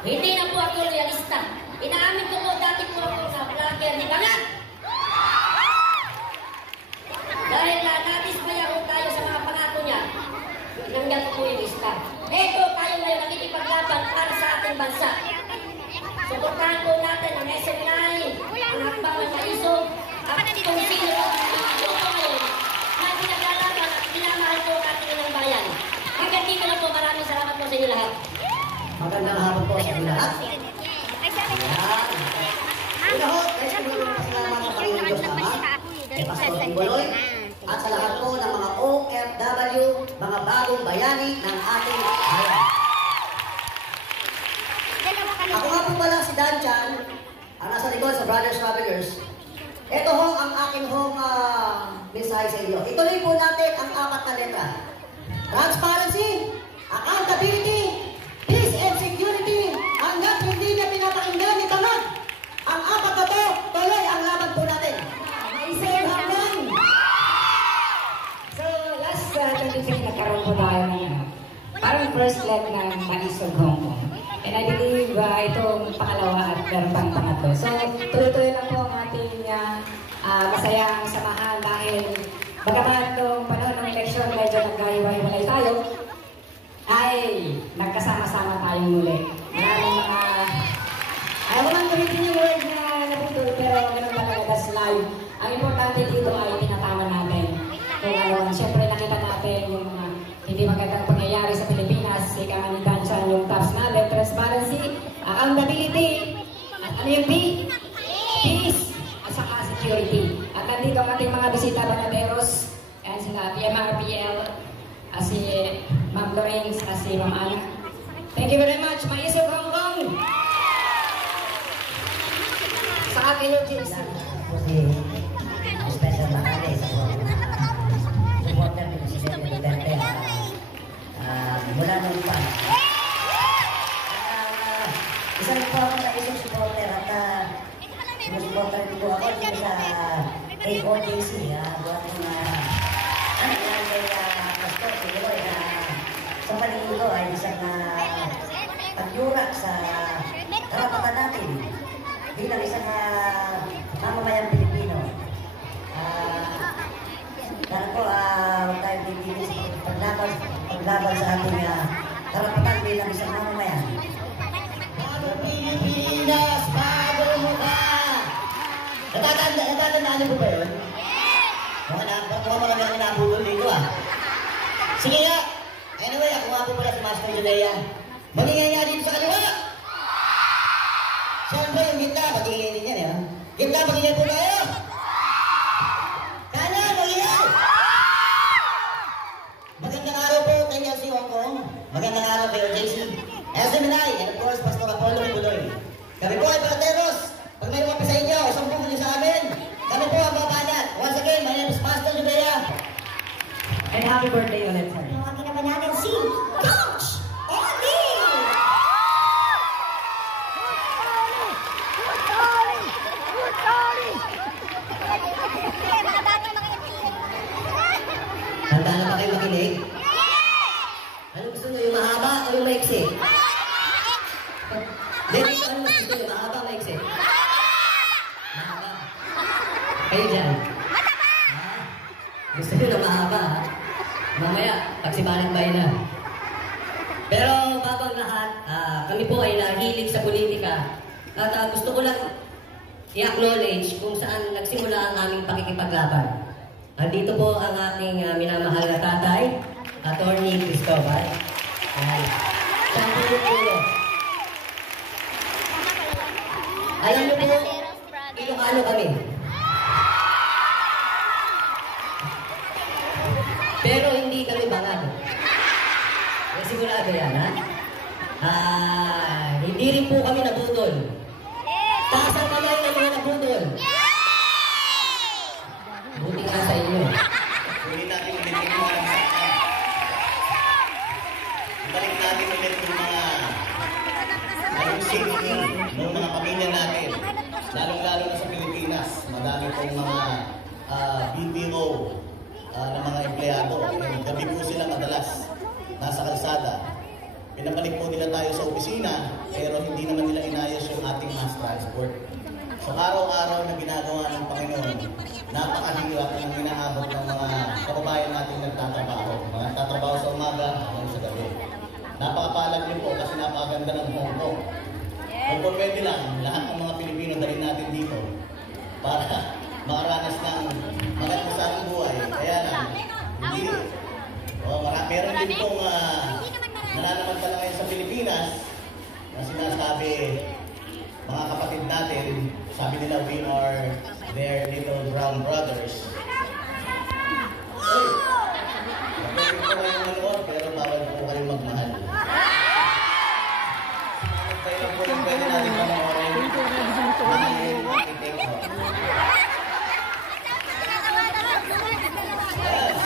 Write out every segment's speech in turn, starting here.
Hindi na po ako loyalista. Inaamin ko po dati po ako sa vlogger ni Kalat. Dahil natismaya ko tayo sa mga pangako niya. Pinanggal ko po yung lista. Ito tayo ngayon nakikipaglaban para sa ating bansa. Suportahan po natin ang SMNI, ang hakbang ng kaisog, at kung sino po ngayon na pinaglalaban at pinamahal po natin ng bayan. Hanggang dito na po, maraming salamat po sa inyo lahat. Magandang hapon po sa inyo lahat. Unahot, guys, kung mga pasalamat sa Panginoon Diyos Ama, kay Pastor Timboloy, at sa lahat po ng mga OFW, mga bagong bayani ng ating bayan. Ako nga po pala si Dan Chan, ang nasa likod sa Brothers Travelers. Ito ho ang aking home mensahe sa inyo. Ituloy po natin ang 4 na letra. Transparency, accountability, peace and security. Hanggat hindi niya pinapakinggan ni Tamad, ang 4 na to, tuloy ang laban po natin. Isang hanggang. So, last 23 nagkaroon po tayo ng parang first leg ng Manisog Hong Kong. And I believe itong pangalawa at meron pang pangatlo. So, tuloy-tuloy lang po ang ating masayang samahan dahil bagaman nung panahon ng eleksyon medyo nagkahiwa-hiwalay tayo, ay nagkasama-sama tayong muli. Maraming mga... ayaw ko nang tulitin yung word na naputol, pero ganun talaga, that's live. Ang importante dito ay tinatama natin. Kung ano, siyempre nakita natin yung mga hindi magandang pangyayari sa Pilipinas, ika nga ni Dan Chan yung tops natin, transparency, accountability, at ano yung B? Peace, at saka security. At nandito ang ating mga bisita banaderos, yan sila PMRPL, si Ma'am Lorraine, si Ma'am Ana. Thank you very much, Maisog Hong Kong! Sa akin yung Jason. Special makali sa supporter ni Presidente Duterte mula nung pa. Isa rin po ako na isang supporter at supporter ko ako dito sa AOJC. Buwan ko na kay Pastor Timboloy na sa paningin ko ay isang pagyurak sa karapatan natin bilang isang mamamayang Pilipino. Dahil po, huwag tayong titigil sa paglaban sa ating karapatan bilang isang mamamayan. Bagong Pilipinas, bagong mukha! Natatandaan niyo po ba yun? Mga marami ang nabulol dito Sige nga! Anyway, ako nga po pala si Master Judea. Magingay nga dito sa kaliwa! Siyempre yung gitna, magingay din yan Gitna, magingay po tayo! Magandang araw po kay LC Hong Kong. Magandang araw kay OJC. SMNI, and of course, Pastor Apollo Timboloy. Kami po ay Palateros. Pag may lumapit sa inyo, sumbong niyo sa amin. Kami po ang babanat. Once again, my name is Pastor Judea. And happy birthday ulit, sir. Ang kinaban natin si Coach Oli! Handa na ba kayo makinig? Ano gusto nyo? Yung mahaba o yung maiksi? Dito, ano gusto nyo? Mahaba o maiksi? Mahaba. Kayo dyan? Gusto nyo na mahaba, Mamaya, pagsibalang bayan na. Pero bago ang lahat, kami po ay nahilig sa politika. At gusto ko lang i-acknowledge kung saan nagsimula ang aming pakikipaglaban. Dito po ang ating minamahal na tatay, Attorney Cristobal. Saan po pulo? Alam niyo po, Ilocano kami. Pero hindi kami bangag. Sigurado yan, hindi rin po kami nabudol. Taas ang kamay ng mga nabudol. Buti nga sa inyo. Balik natin ulit yung mga safety ng mga pamilya natin. Lalong-lalo na sa Pilipinas. Madami pong mga BPO ng mga empleyado. Gabi po sila madalas nasa kalsada. pinabalik po nila tayo sa opisina, pero hindi naman nila inayos yung ating mass transport. So araw-araw na ginagawa ng Panginoon, napakahirap ng inaabot ng mga kababayan natin nagtatrabaho. Mga nagtatrabaho sa umaga hanggang sa gabi. Napakapalag din po kasi napakaganda ng Hong Kong. Kung po pwede lang, lahat ng mga Pilipino dalhin natin dito para makaranas ng magandang sa buhay. Kaya lang, hindi. Meron din pong nananaman ngayon sa Pilipinas na sinasabi, mga kapatid natin, sabi nila, we are their little brown brothers. Uy! Pwede po kayong manood, pero bawal po kayong magmahal. Kaya lang po yung pwede natin panoorin.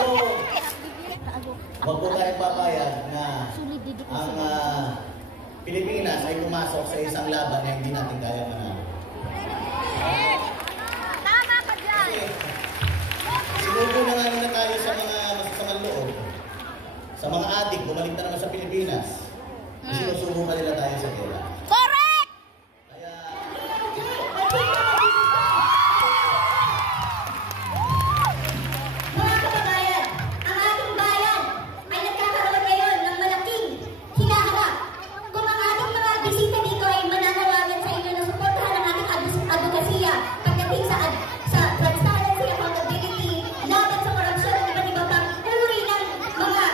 So, huwag po tayo papayag na ang Pilipinas ay pumasok sa isang laban na hindi natin kaya manalo. Tama ka dyan! Sinubo na nga muna tayo sa mga masasamang loob. Sa mga adik, bumalik na naman sa Pilipinas. Sinusubo pa nila tayo sa gera. Correct! Kaya, Mga kababayan, ang ating bayan ay nagkakaroon ngayon ng malaking hinaharap. Kung ang ating mga bisita dito ay mananawagan sa inyo na suportahan ang ating advokasya pagdating sa transparency, accountability, laban sa korupsyon at iba't iba pang uri ng mga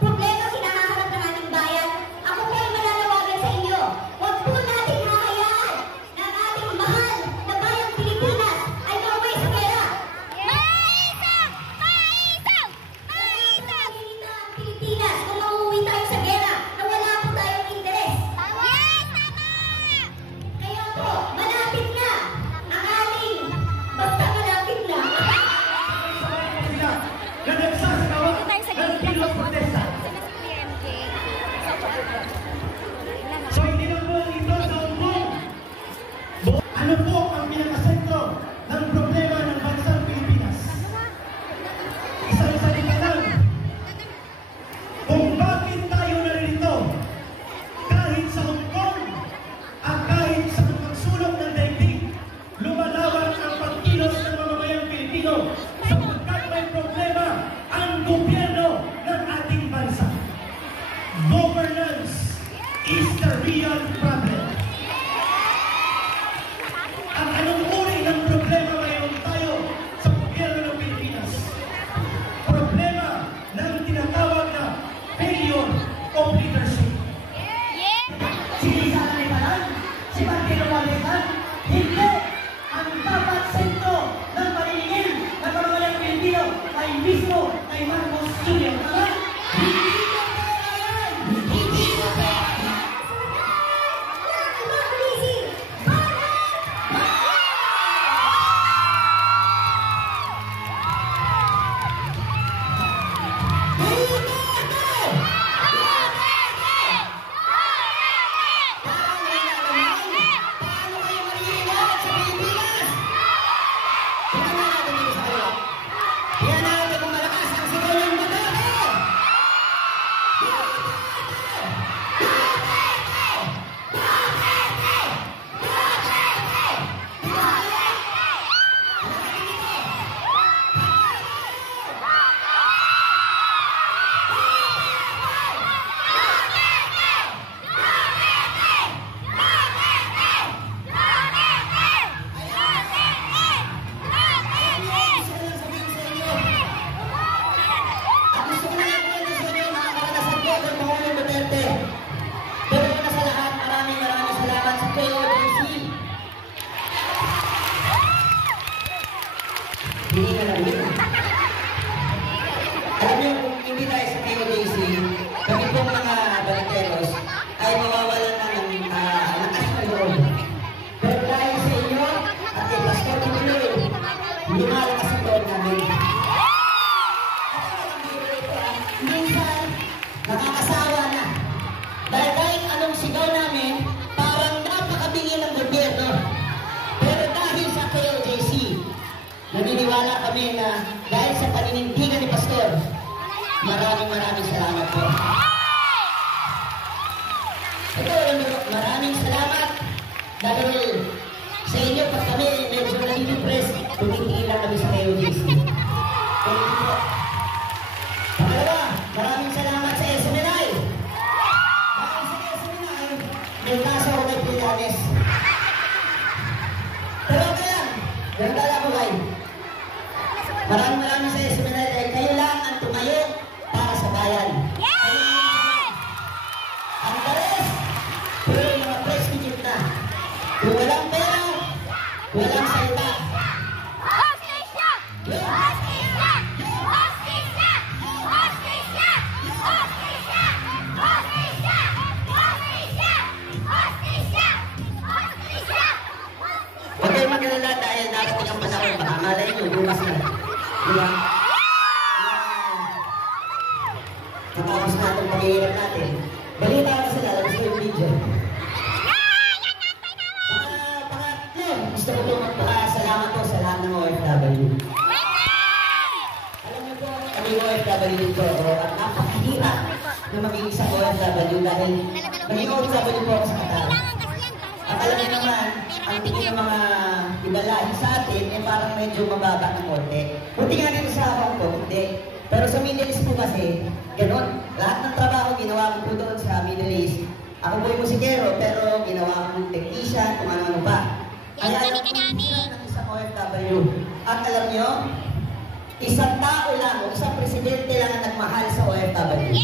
problema kinaharap ng ating bayan, ako po ay mananawagan sa inyo. Huwag po natin hahayaan na ang ating mahal na bayang Pilipinas ay mauwi sa pera. Maisang! Maisang! Maisang! Pilipinas, kung mauwi tayo sa gera, na wala po tayong interes. Yes! Tama! Kaya po, malapit na ang ating, basta malapit na. Tayo sa gilid ng protesta. So hindi na po ito sa Hong Kong. Ano po ang pinakasentro ng problema ng bansang Pilipinas? Isang salita lang. Kung bakit tayo naririto, kahit sa Hong Kong at kahit sa pagsulong ng daigdig, lumalawan ang pagkilos ng mamamayang Pilipino sapagkat may problema ang gobyerno ng ating bansa. Governance is the real problem. At anong uri ng problema mayroon tayo sa gobyerno ng Pilipinas? Problema ng tinatawag na failure of leadership. Yes! Si Lisa Alimanan, si Martino Malisan, hindi ang dapat sentro ng paniningil ng pamamayang Pilipino ay mismo kay Marcos Jr. Tama? Hindi ko pera yan! Hindi ko pera! Alam niyo, kung hindi tayo sa KOJC, kami pong mga balanteros ay mawawalan na ng lakas na loob. Pero dahil sa inyo at kay Pastor Tumuloy, lumalakas ang loob namin. Minsan, nakakasawa na. Dahil kahit anong sigaw namin, parang napakabingi ng gobyerno. Pero dahil sa KOJC, naniniwala kami na dahil sa paninindigan ni Pastor, maraming salamat po. Ito, maraming salamat. Dahil sa inyo, pag kami medyo nalilipress, tumitingin lang kami sa KOJC. Thank you po. Pangalawa, maraming salamat sa SMNI. Dahil sa SMNI, may kaso ako kay Pilanes. Pero okay lang. Ganun tala ko kayo. Maraming sa SMNI dahil kayo lang ang tumayo para sa bayan. Ang dares, pero yung mga prestigit na. Kung walang pera, walang salita. Hostisya! Hostisya! Hostisya! Hostisya! Hostisya! Hostisya! Hostisya! Hostisya! Hostisya! Huwag kayong mag-alala dahil darating ang panahon. Baka malay nyo, bukas na. Diba? Tapos na itong paghihirap natin. Balita ka sila, labas ko yung video. Pangatlo, gusto ko itong magpasalamat po sa lahat ng OFW. Alam niyo po, kami OFW dito at napakahirap na maging isang OFW dahil maging OFW po ako sa Qatar. At alam niyo naman, ang tingin ng mga ibalahin sa atin, eh parang medyo mababa ng korte. Buti nga dito sa Hong Kong, hindi. Pero sa Middle East po kasi, gano'n. Lahat ng trabaho ginawa ko po doon sa Middle East. Ako po yung musikero, pero ginawa ko ng technician, kung ano-ano pa. Kaya alam ko ng isang OFW. At alam niyo, isang tao lang, o isang presidente lang ang nagmahal sa OFW.